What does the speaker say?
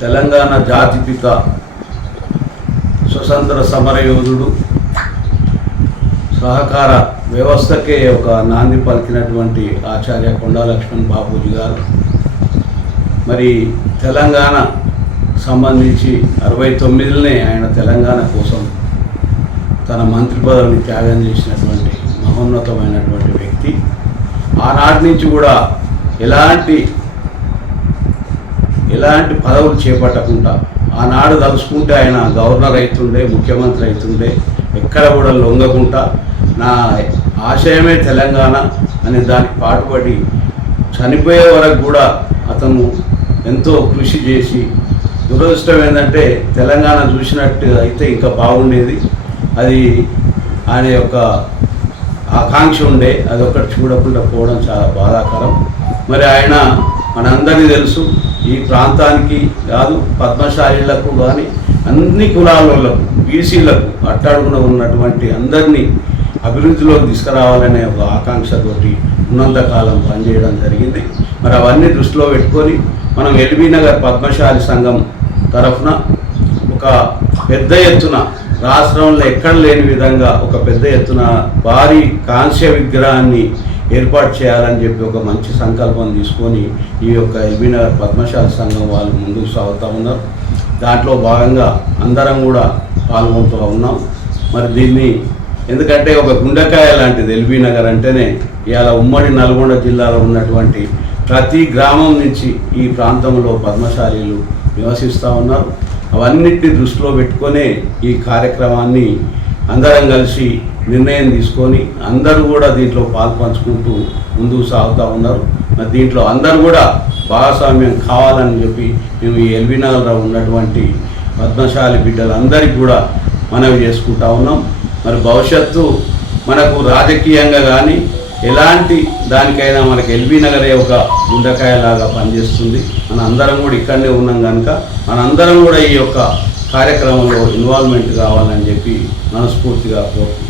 తెలంగాణ జాతిపిత స్వతంత్ర సమరయోధుడు సహకార వ్యవస్థకే ఒక నాంది పలికినటువంటి ఆచార్య కొండా లక్ష్మణ్ బాపూజీ గారు మరి తెలంగాణ సంబంధించి 69నే ఆయన తెలంగాణ కోసం తన మంత్రి పదవిని త్యాగం చేసినటువంటి మహోన్నతమైనటువంటి వ్యక్తి. ఆనాటి నుంచి కూడా ఎలాంటి పదవులు చేపట్టకుండా ఆనాడు తలుచుకుంటే ఆయన గవర్నర్ అవుతుండే, ముఖ్యమంత్రి అవుతుండే, ఎక్కడ కూడా లొంగకుండా నా ఆశయమే తెలంగాణ అనే దానికి పాటుపడి చనిపోయే వరకు కూడా అతను ఎంతో కృషి చేసి, దురదృష్టం ఏంటంటే తెలంగాణ చూసినట్టు అయితే ఇంకా బాగుండేది, అది ఆయన యొక్క ఆకాంక్ష ఉండే, అదొకటి చూడకుండా పోవడం చాలా బాధాకరం. మరి ఆయన మనందరికీ తెలుసు, ఈ ప్రాంతానికి కాదు పద్మశాలీలకు కానీ అన్ని కులాలకు, బీసీలకు అట్టడుగున ఉన్నటువంటి అందరినీ అభివృద్ధిలోకి తీసుకురావాలనే ఒక ఆకాంక్షతోటి ఉన్నంతకాలం పనిచేయడం జరిగింది. మరి అవన్నీ దృష్టిలో పెట్టుకొని మనం ఎల్బీ నగర్ పద్మశాలి సంఘం తరఫున ఒక పెద్ద ఎత్తున రాష్ట్రంలో ఎక్కడ లేని విధంగా ఒక పెద్ద ఎత్తున భారీ కాంస్య విగ్రహాన్ని ఏర్పాటు చేయాలని చెప్పి ఒక మంచి సంకల్పం తీసుకొని ఈ యొక్క ఎల్బీ నగర్ పద్మశాలి సంఘం వాళ్ళు ముందుకు సాగుతూ ఉన్నారు. దాంట్లో భాగంగా అందరం కూడా పాల్గొంటూ ఉన్నాం. మరి దీన్ని ఎందుకంటే ఒక గుండెకాయ లాంటిది ఎల్బీ నగర్ అంటేనే, ఇవాళ ఉమ్మడి నల్గొండ జిల్లాలో ఉన్నటువంటి ప్రతి గ్రామం నుంచి ఈ ప్రాంతంలో పద్మశాలీలు నివసిస్తూ ఉన్నారు. అవన్నిటిని దృష్టిలో పెట్టుకొనే ఈ కార్యక్రమాన్ని అందరం కలిసి నిర్ణయం తీసుకొని అందరూ కూడా దీంట్లో పాల్పంచుకుంటూ ముందుకు సాగుతూ ఉన్నారు. మరి దీంట్లో అందరూ కూడా భాగస్వామ్యం కావాలని చెప్పి మేము ఈ ఎల్బీ నగర్లో ఉన్నటువంటి పద్మశాలి బిడ్డలందరికీ కూడా మనవి చేసుకుంటా ఉన్నాం. మరి భవిష్యత్తు మనకు రాజకీయంగా కానీ ఎలాంటి దానికైనా మనకి ఎల్బీ నగరే ఒక గుండెకాయలాగా పనిచేస్తుంది. మన అందరం కూడా ఇక్కడనే ఉన్నాం కనుక మనందరం కూడా ఈ యొక్క కార్యక్రమంలో ఇన్వాల్వ్మెంట్ కావాలని చెప్పి మనస్ఫూర్తిగా కోరుకుంటున్నాం.